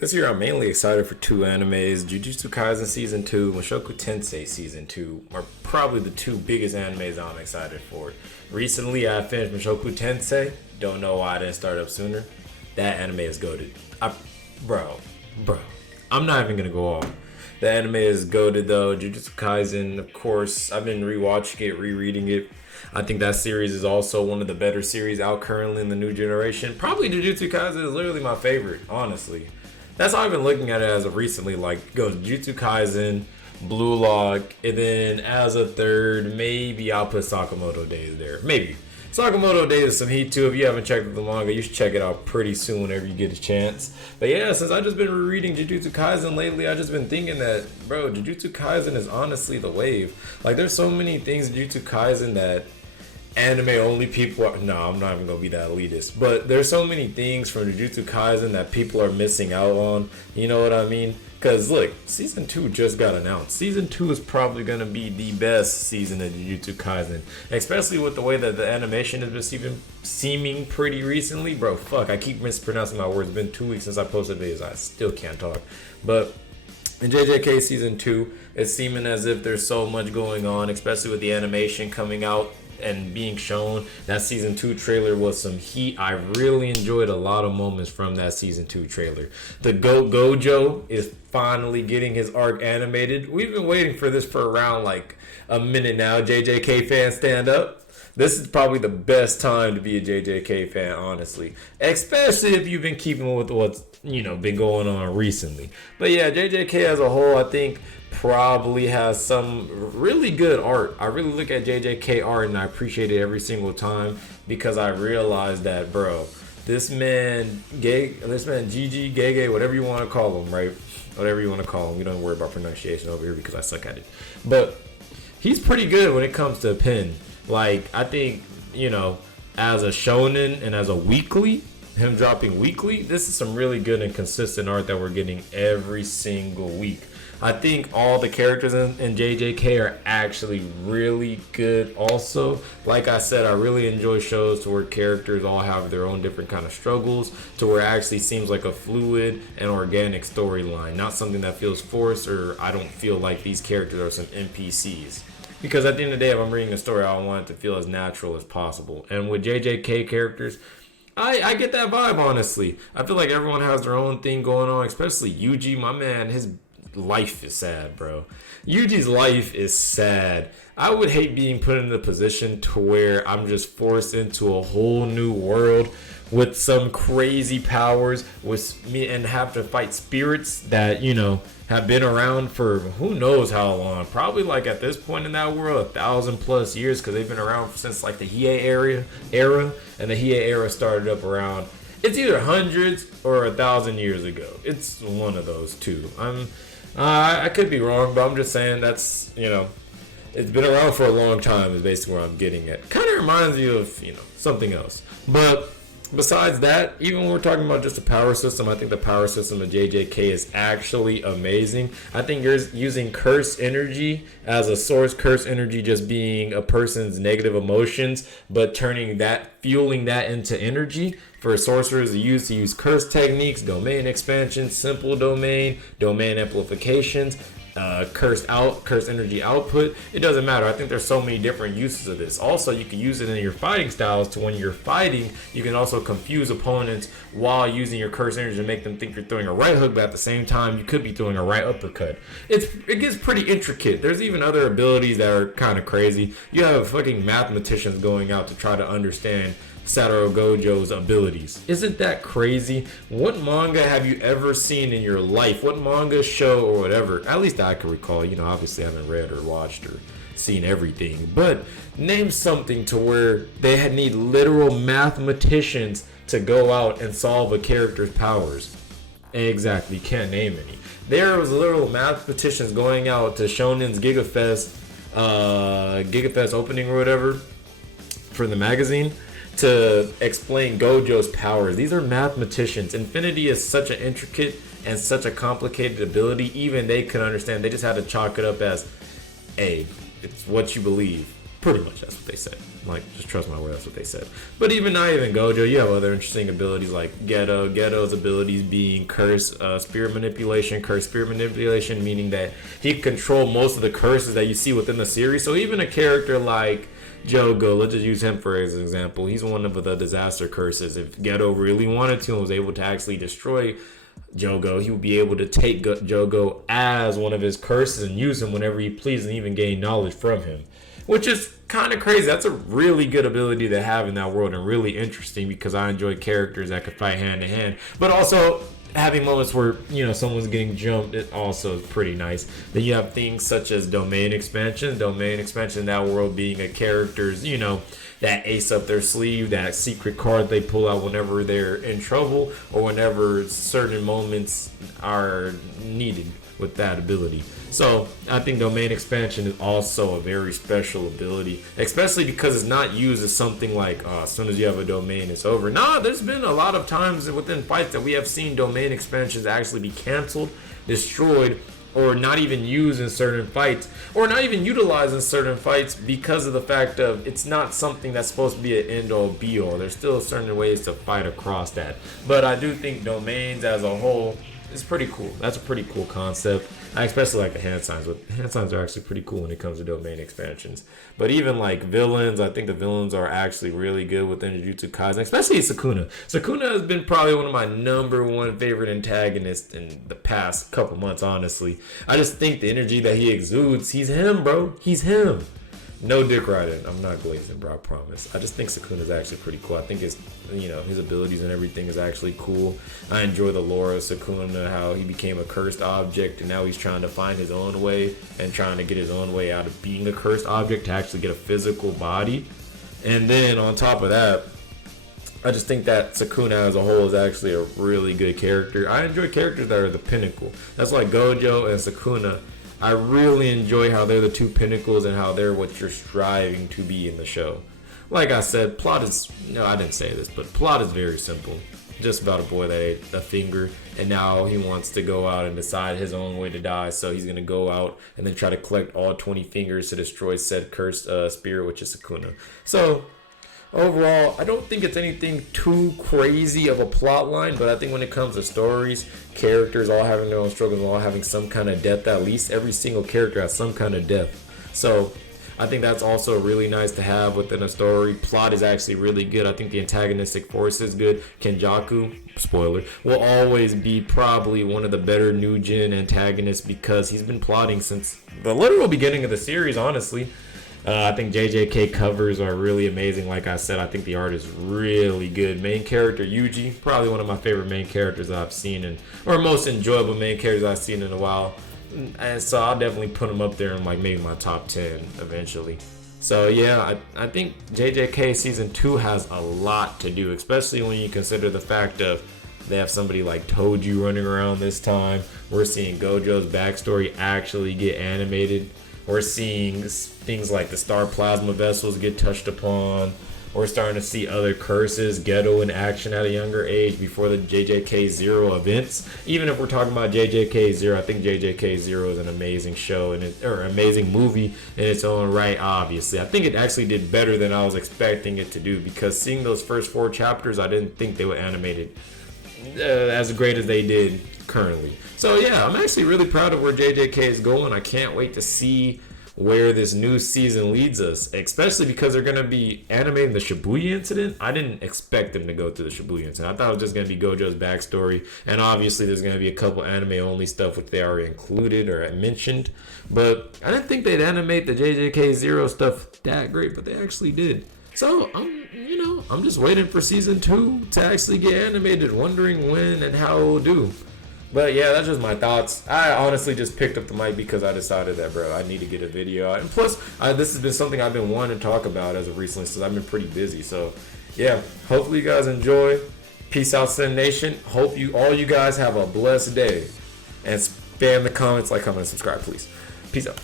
This year, I'm mainly excited for two animes. Jujutsu Kaisen Season 2, Mushoku Tensei Season 2 are probably the two biggest animes I'm excited for. Recently, I finished Mushoku Tensei. Don't know why I didn't start up sooner. That anime is goated. Bro, bro. I'm not even gonna go off. The anime is goated though. Jujutsu Kaisen, of course, I've been rewatching it, rereading it. I think that series is also one of the better series out currently in the new generation. Probably Jujutsu Kaisen is literally my favorite, honestly. That's how I've been looking at it as of recently. Like, goes Jujutsu Kaisen, Blue Lock, and then as a third, maybe I'll put Sakamoto Days there. Maybe. Sakamoto Days is some heat too. If you haven't checked out the manga, you should check it out pretty soon whenever you get a chance. But yeah, since I've just been rereading Jujutsu Kaisen lately, I've just been thinking that, bro, Jujutsu Kaisen is honestly the wave. Like, there's so many things in Jujutsu Kaisen that anime only people are. No, I'm not even gonna be that elitist, but there's so many things from Jujutsu Kaisen that people are missing out on. You know what I mean? Because look, season 2 just got announced. Season 2 is probably gonna be the best season of Jujutsu Kaisen, especially with the way that the animation has been seeming pretty recently. Bro, fuck, I keep mispronouncing my words. It's been 2 weeks since I posted videos. I still can't talk, but in JJK season 2, it's seeming as if there's so much going on, especially with the animation coming out and being shown. That season 2 trailer was some heat. I really enjoyed a lot of moments from that season 2 trailer. The Gojo is finally getting his arc animated. We've been waiting for this for around like a minute now. JJK fans, stand up. This is probably the best time to be a JJK fan, honestly. Especially if you've been keeping with what's, been going on recently. But yeah, JJK as a whole, I think probably has some really good art. I really look at JJK art and I appreciate it every single time because I realize that, bro, this man Gigi, Gege, whatever you want to call him, right? Whatever you want to call him. We don't worry about pronunciation over here because I suck at it. But he's pretty good when it comes to pen. Like, I think, as a shonen and as a weekly, him dropping weekly, this is some really good and consistent art that we're getting every single week. I think all the characters in JJK are actually really good also. Like I said, I really enjoy shows to where characters all have their own different kind of struggles, to where it actually seems like a fluid and organic storyline, not something that feels forced or I don't feel like these characters are some NPCs. Because at the end of the day, if I'm reading a story, I want it to feel as natural as possible. And with JJK characters, I get that vibe, honestly. I feel like everyone has their own thing going on, especially Yuji, my man. His life is sad, bro. Yuji's life is sad. I would hate being put in a position to where I'm just forced into a whole new world with some crazy powers with me and have to fight spirits that, have been around for who knows how long. Probably like at this point in that world, 1,000+ years, because they've been around since like the Hiei era, and the Hiei era started up around. It's either hundreds or 1,000 years ago. It's one of those two. I could be wrong, but I'm just saying that's it's been around for a long time. Is basically where I'm getting at. Kind of reminds you of something else, but. Besides that, even when we're talking about just the power system, I think the power system of JJK is actually amazing. I think you're using curse energy as a source, curse energy just being a person's negative emotions, but fueling that into energy for sorcerers to use curse techniques, domain expansion, simple domain amplifications, curse energy output. It doesn't matter. I think there's so many different uses of this. Also, you can use it in your fighting styles to when you're fighting, you can also confuse opponents while using your curse energy to make them think you're throwing a right hook, but at the same time, you could be throwing a right uppercut. It gets pretty intricate. There's even other abilities that are kind of crazy. You have fucking mathematicians going out to try to understand Satoru Gojo's abilities. Isn't that crazy? What manga have you ever seen in your life? What manga, show, or whatever? At least I can recall. Obviously I haven't read or watched or seen everything. But name something to where they need literal mathematicians to go out and solve a character's powers. Exactly. Can't name any. There was literal mathematicians going out to Shonen's GigaFest opening or whatever for the magazine to explain Gojo's powers. These are mathematicians. Infinity is such an intricate and such a complicated ability. Even they could understand. They just had to chalk it up as, hey, it's what you believe. Pretty much that's what they said. Like, just trust my word, that's what they said. But not even Gojo, you have other interesting abilities like Geto. Geto's abilities being curse spirit manipulation. Curse spirit manipulation, meaning that he can control most of the curses that you see within the series. So even a character like Jogo, let's just use him for as an example. He's one of the disaster curses. If Geto really wanted to and was able to actually destroy Jogo, he would be able to take Jogo as one of his curses and use him whenever he pleases and even gain knowledge from him. Which is kind of crazy. That's a really good ability to have in that world and really interesting because I enjoy characters that can fight hand to hand. But also having moments where, someone's getting jumped, it also is pretty nice. Then you have things such as domain expansion. Domain expansion in that world being a character's, that ace up their sleeve, that secret card they pull out whenever they're in trouble or whenever certain moments are needed with that ability. So I think domain expansion is also a very special ability, especially because it's not used as something like as soon as you have a domain it's over. Nah, there's been a lot of times within fights that we have seen domain expansions actually be canceled, destroyed, or not even used in certain fights, or not even utilized in certain fights because of the fact of it's not something that's supposed to be an end-all be-all. There's still certain ways to fight across that. But I do think domains as a whole is pretty cool. That's a pretty cool concept. I especially like the hand signs. But hand signs are actually pretty cool when it comes to domain expansions. But even like villains, I think the villains are actually really good within Jujutsu Kaisen, especially Sukuna. Sukuna has been probably one of my number one favorite antagonists in the past couple months, honestly. I just think the energy that he exudes, he's him, bro. He's him. No dick riding. I'm not glazing, bro. I promise. I just think Sukuna's actually pretty cool. I think his abilities and everything is actually cool. I enjoy the lore of Sukuna, how he became a cursed object, and now he's trying to find his own way and trying to get his own way out of being a cursed object to actually get a physical body. And then on top of that, I just think that Sukuna as a whole is actually a really good character. I enjoy characters that are the pinnacle. That's like Gojo and Sukuna. I really enjoy how they're the two pinnacles and how they're what you're striving to be in the show. Like I said, plot is, I didn't say this, but plot is very simple. Just about a boy that ate a finger and now he wants to go out and decide his own way to die. So he's going to go out and then try to collect all 20 fingers to destroy said cursed spirit, which is Sukuna. So overall, I don't think it's anything too crazy of a plot line, but I think when it comes to stories, characters all having their own struggles, all having some kind of depth, at least every single character has some kind of depth. So I think that's also really nice to have within a story. Plot is actually really good. I think the antagonistic force is good. Kenjaku, spoiler, will always be probably one of the better new gen antagonists because he's been plotting since the literal beginning of the series, honestly. I think JJK covers are really amazing. Like I said, I think the art is really good. Main character Yuji, probably one of my favorite main characters I've seen, or most enjoyable main characters I've seen in a while. And so I'll definitely put him up there in like maybe my top 10 eventually. So yeah, I think JJK season 2 has a lot to do, especially when you consider the fact of they have somebody like Toji running around this time. We're seeing Gojo's backstory actually get animated. We're seeing things like the Star Plasma vessels get touched upon. We're starting to see other curses, Geto in action at a younger age before the JJK Zero events. Even if we're talking about JJK Zero, I think JJK Zero is an amazing show or amazing movie in its own right, obviously. I think it actually did better than I was expecting it to do because seeing those first 4 chapters, I didn't think they would animate it as great as they did currently. So yeah, I'm actually really proud of where JJK is going. I can't wait to see where this new season leads us, especially because they're going to be animating the Shibuya incident. I didn't expect them to go through the Shibuya incident. I thought it was just going to be Gojo's backstory, and obviously there's going to be a couple anime-only stuff which they already included or mentioned, but I didn't think they'd animate the JJK Zero stuff that great, but they actually did. So, I'm just waiting for season 2 to actually get animated, wondering when and how it will do. But yeah, that's just my thoughts. I honestly just picked up the mic because I decided that, bro, I need to get a video out. And plus, this has been something I've been wanting to talk about as of recently since I've been pretty busy. So yeah, hopefully you guys enjoy. Peace out, Sin Nation. Hope all you guys have a blessed day. And spam the comments, like, comment, and subscribe, please. Peace out.